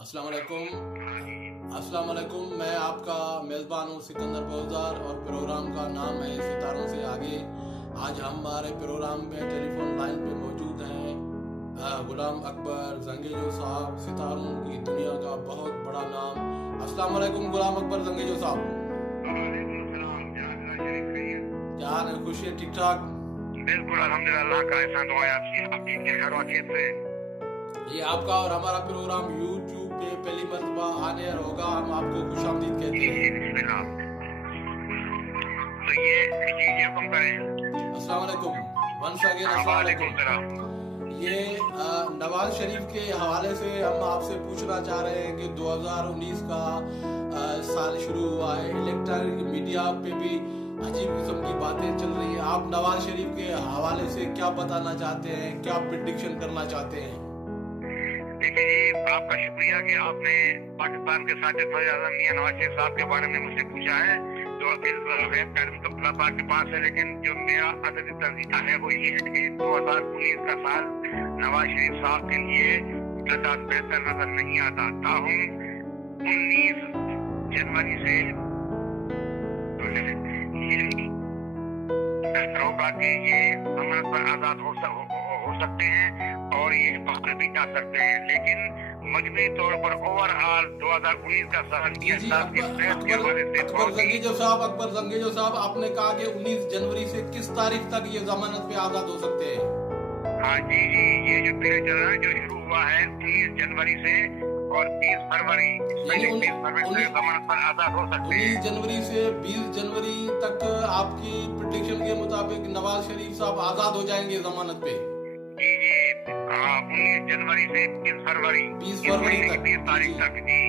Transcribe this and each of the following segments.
अस्सलाम वालेकुम। अस्सलाम वालेकुम। मैं आपका मेज़बान हूँ सिकंदर पोज़दार और प्रोग्राम का नाम है सितारों से आगे। आज हमारे प्रोग्राम में टेलीफोन लाइन पे मौजूद हैं गुलाम अकबर जंगेजो साहब, सितारों की दुनिया का बहुत बड़ा नाम। अस्सलाम वालेकुम गुलाम अकबर जंगेजो साहब। क्या हाल है? खुश है? ठीक ठाक? बिल्कुल अल्हम्दुलिल्लाह का एहसान दुआ है आपकी खैर वाफियत से। ये आपका और हमारा प्रोग्राम यूट्यूब पे पहली मर्तबा आने होगा, हम आपको खुशामदीद कहते हैं। बिस्मिल्लाह। तो ये हुक्म करें। अस्सलाम वालेकुम। वंस अगेन अस्सलाम वालेकुम। ये नवाज शरीफ के हवाले से हम आपसे पूछना चाह रहे हैं कि 2019 का साल शुरू हुआ है, इलेक्ट्रॉनिक मीडिया पे भी अजीब किस्म की बातें चल रही हैं। आप नवाज शरीफ के हवाले से क्या बताना चाहते हैं, क्या प्रेडिक्शन करना चाहते हैं? देखिए जी, आपका शुक्रिया कि आपने पाकिस्तान के साबिक़ वज़ीर-ए-आज़म मियां नवाज शरीफ साहब के बारे में मुझसे पूछा है। जो गैब का तो अल्लाह पाक के पास है, लेकिन जो मेरा अददी तर्जीह है वो ये है कि 2019 का साल नवाज शरीफ साहब के लिए ज़्यादा बेहतर नजर नहीं आता। ताहम 19 जनवरी से होगा कि ये अमन पर आजाद हो सकते हैं और ये बाहर भी जा सकते हैं, लेकिन मजबूरी तौर पर ओवरऑल 2019 का साल अकबर जंगेजो साहब, आपने कहा कि 19 जनवरी से किस तारीख तक ये जमानत पे आजाद हो सकते हैं? हाँ जी, ये जो पीरियड चल रहा है, जो शुरू हुआ है 19 जनवरी से और 20 फरवरी से जमानत पर आजाद हो सकते हैं। 19 जनवरी से 20 जनवरी तक आपकी प्रेडिक्शन के मुताबिक नवाज शरीफ साहब आजाद हो जाएंगे जमानत पे? जी 19 जनवरी से 20 फरवरी 20 फरवरी तक 20 तारीख तक जी।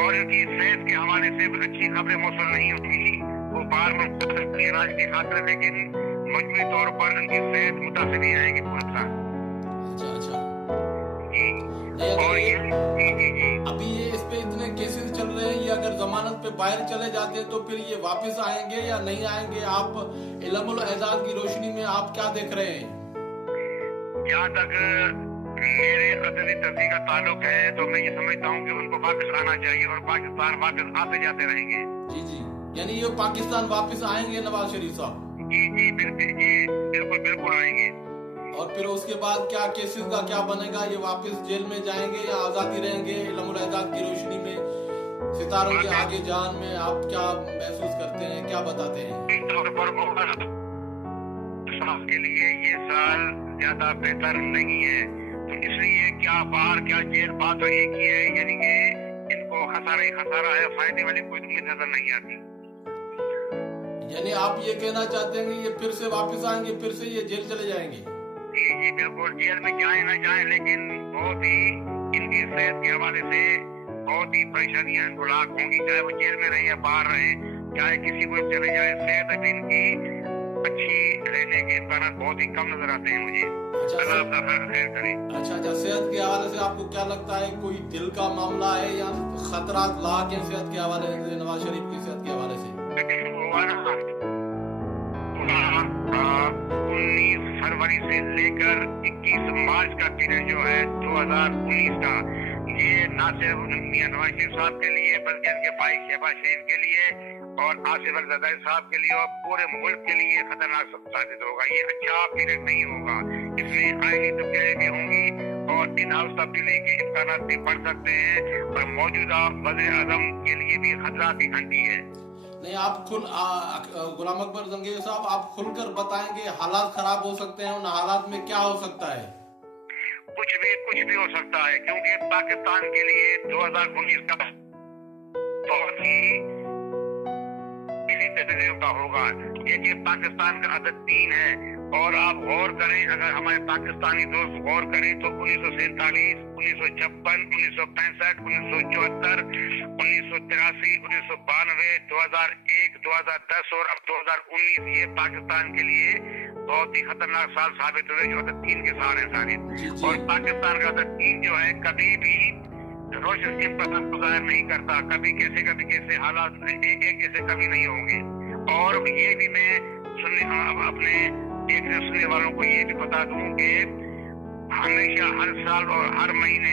और इनकी सेहत के हवाले से अच्छी खबरें मौसूल नहीं होती, वो बार इलाज की खातिर, लेकिन मजबूरी तौर पर उनकी सेहत मुतासिर नहीं रहेगी पूरा साल। अच्छा जी। और अभी ये इस पे इतने केसेस चल रहे हैं, ये अगर जमानत पे बाहर चले जाते हैं तो फिर ये वापस आएंगे या नहीं आएंगे? आप इल्मुल एजाज की रोशनी में आप क्या देख रहे हैं? जहाँ तक मेरे अददी तर्जीह का ताल्लुक है तो मैं ये समझता हूँ कि उनको वापस आना चाहिए और पाकिस्तान वापस आते जाते रहेंगे। जी, यानी ये पाकिस्तान वापस आएंगे नवाज शरीफ साहब? जी बिल्कुल आएंगे। और फिर उसके बाद क्या केसेस का क्या बनेगा? ये वापस जेल में जाएंगे या आजादी रहेंगे इल्मुल एजाज की रोशनी में? सितारों के आगे जान में आप क्या महसूस करते हैं, क्या बताते हैं? तौर पर के लिए ये साल ज्यादा बेहतर नहीं है, तो इसलिए क्या बाहर क्या जेल, बात तो एक ही है, यानी कि इनको खसारा ही खसारा है, फायदे वाली कोई उम्मीद नजर नहीं आती। यानी आप ये कहना चाहते हैं कि ये फिर से वापस आएंगे, फिर से ये जेल चले जाएंगे? जी बिल्कुल, जेल में जाए ना जाए, लेकिन बहुत ही इनकी सेहत के हवाले से बहुत ही परेशानियां इनको लाख होंगी, चाहे वो जेल में रहे या बाहर रहे, चाहे किसी को चले जाए, सेहत भी इनकी अच्छी रहने के इम्कान बहुत ही कम नजर आते हैं मुझे। अल्लाह आपका खैर करे। अच्छा, सेहत के हवाले से आपको क्या लगता है, कोई दिल का मामला है या खतरात लाख है सेहत के हवाले से, नवाज शरीफ की सेहत के हवाले से? 19 फरवरी से लेकर 21 मार्च का पीरियड जो है 2019 का, ये ना सिर्फ मियां नवाज शरीफ साहब के लिए बल्कि उनके भाई शहबाज शरीफ के लिए और आसिफ अली ज़रदारी साहब के लिए और पूरे मुल्क के लिए खतरनाक साबित होगा। ये अच्छा पीरियड नहीं होगा, इसमें आईनी तब्दीलियां भी होंगी और इन हाउस तब्दीली के इम्कान भी बढ़ सकते हैं और मौजूदा वज़ीर-ए-आज़म के लिए भी खतरा भी घंटी है। नहीं, आप गुलाम अकबर जंगेजो साहब, आप खुलकर बताएंगे हालात खराब हो सकते हैं, उन हालात में क्या हो सकता है? कुछ भी हो सकता है, क्योंकि पाकिस्तान के लिए 2019 का बहुत ही का होगा। देखिए, पाकिस्तान का अदद 3 है और आप गौर करें, अगर हमारे पाकिस्तानी दोस्त गौर करें तो 1947, 1956, 1965, 1974, 1983, 1992, 2001, 2010 और अब 2019 ये पाकिस्तान के लिए बहुत ही खतरनाक साल साबित हुए, जो अदद 3 के साल है साबित। और पाकिस्तान का अदद 3 जो है कभी भी रोशन सिंपथी जाहिर नहीं करता, कभी कैसे हालात एक जैसे कभी नहीं होंगे। और ये भी मैं अपने देखने सुनने वालों को ये भी बता दूं कि हमेशा हर साल और हर महीने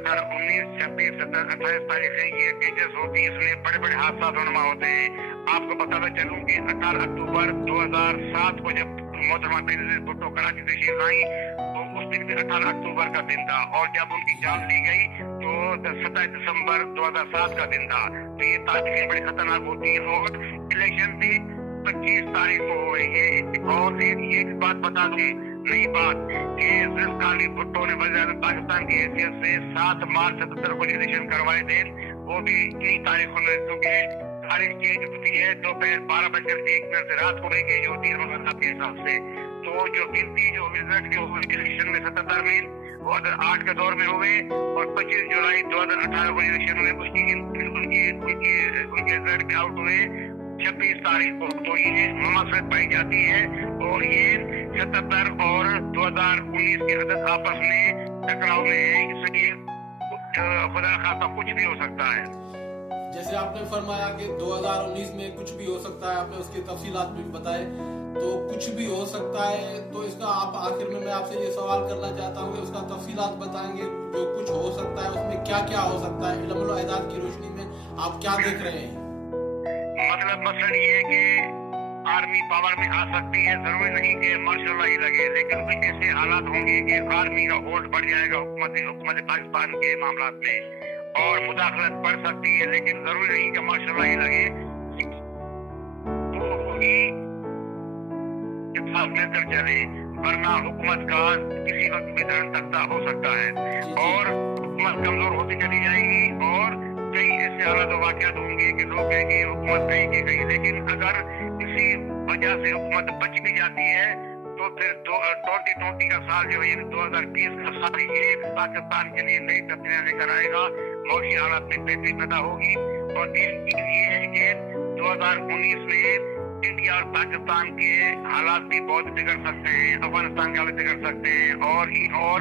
18, 19, 26, 27, 28 तारीखें ये डेंजरस होती है, इसमें बड़े बड़े हादसा होना होते हैं। आपको बताना चलूं कि 18 अक्टूबर 2007 को जब मोहतरमा बेनज़ीर भुट्टो कराची तशरीफ लाई तो उस दिन भी 18 अक्टूबर का दिन था, और जब उनकी जान ली गई तो 27 दिसंबर 2007 का दिन था। तो ये तारीखें बड़ी खतरनाक होती हैं। और इलेक्शन भी 25 तारीख को हुए। और एक बात बता दूं, नई बात कि जुल्फ़िकार अली भुट्टो ने वज़ीर-ए-आज़म पाकिस्तान की हैसियत से 7 मार्च 77 को इलेक्शन करवाए थे, वो भी इन्हीं तारीखों में, क्योंकि तारीख चेंज होती है दोपहर 12:01 से रात को लेके जो 3 महीना के हिसाब से। तो जो गिनती जो रिजल्ट के हुए इलेक्शन में 77 में वो 2008 के दौर में हुए, और 25 जुलाई 2018 को इलेक्शन में उनके रिजल्ट आउट हुए 26 तारीख को। तो ये मुमासरत पाई जाती है, और ये 77 और 2019 की हदत आपस में टकराव में है, इसलिए खुदा खासा कुछ भी हो सकता है। जैसे आपने फरमाया कि 2019 में कुछ भी हो सकता है, आपने उसकी तफसीलात भी बताए, तो कुछ भी हो सकता है। तो इसका आप आखिर में मैं आपसे ये सवाल करना चाहता हूँ कि उसका तफसीलात बताएंगे, जो कुछ हो सकता है उसमें क्या क्या हो सकता है, इल्मुल इजाद की रोशनी में आप क्या देख रहे हैं? मतलब मसलन ये है कि आर्मी पावर में आ सकती है, जरूरी नहीं कि मार्शल लॉ ही लगे, लेकिन कुछ ऐसे हालात होंगे कि आर्मी का होल्ड बढ़ जाएगा हुकूमत पाकिस्तान के मामलात में, और मुदाखलत बढ़ सकती है, लेकिन जरूरी नहीं कि मार्शल लॉ ही लगे। तो होगी मिलकर चले, वरना हुकूमत का किसी वक्त वितरण तख्ता हो सकता है, और हुकूमत कमजोर होती चली जाएगी, और कई ऐसे हालात वाक़यात होंगे कि लोग कहेंगे हुकूमत कहीं की गई। लेकिन अगर किसी वजह से हुकूमत बच भी जाती है तो फिर 2020 का साल जो है 2020 का साल ये पाकिस्तान के लिए नई तब्दीलियां लेकर आएगा, मौसमी हालात में बेहतरी पैदा होगी। और ये है कि 2019 में इंडिया और पाकिस्तान के हालात भी बहुत बिगड़ सकते हैं, अफगानिस्तान का भी बिगड़ सकते हैं, और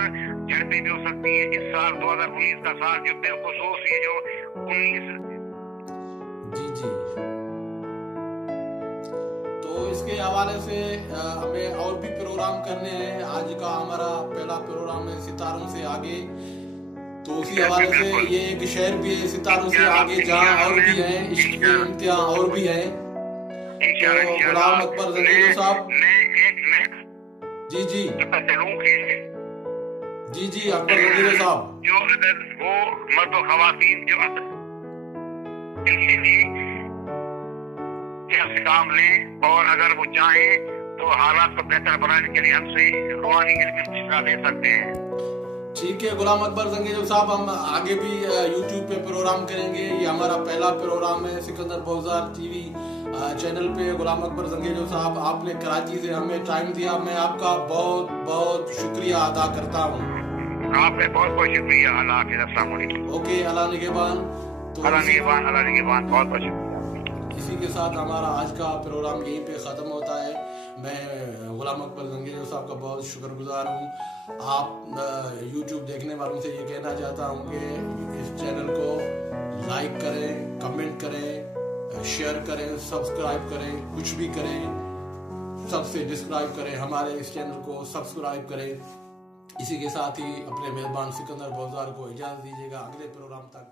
झड़पें भी हो सकती है। इस साल 2019 का साल जो बिलखुसूस ये जो 19 जी तो इसके हवाले से हमें और भी प्रोग्राम करने हैं। आज का हमारा पहला प्रोग्राम है सितारों से आगे, तो उसी हवाले से ये एक शेर भी है, सितारों से आगे जहाँ और भी है, इश्क के इम्तिहान और भी है। तो गुलाम अकबर जंगीलो साहब, जी अकबर जंगीलो साहब, जो अगर वो मर्द और खवातीन जो काम लें, और अगर वो चाहें तो हालात को बेहतर बनाने के लिए हमसे रूहानी इल्म ले सकते हैं। ठीक है गुलाम अकबर जंगीलो साहब, हम आगे भी यूट्यूब पे प्रोग्राम करेंगे। ये हमारा पहला प्रोग्राम है सिकंदर बाज़ार टीवी चैनल पे। गुलाम अकबर जंगीलो साहब, आपने कराची से हमें टाइम दिया, मैं आपका बहुत बहुत शुक्रिया अदा करता हूँ। आपका बहुत बहुत शुक्रिया। अल्लाह हाफ़िज़, अस्सलाम वालेकुम। ओके, अल्लाह निगहबान। तो अल्लाह निगहबान, बहुत बहुत शुक्रिया। इसी के साथ हमारा आज का प्रोग्राम यहीं पे ख़त्म होता है। मैं गुलाम अकबर जंगीलो साहब का बहुत शुक्रगुजार हूँ। आप यूट्यूब देखने वालों से ये कहना चाहता हूँ कि इस चैनल को लाइक करें, कमेंट करें, शेयर करें, सब्सक्राइब करें, कुछ भी करें, सबसे डिस्क्राइब करें, हमारे इस चैनल को सब्सक्राइब करें। इसी के साथ ही अपने मेहरबान सिकंदर बाज़ार को इजाज़त दीजिएगा। अगले प्रोग्राम तक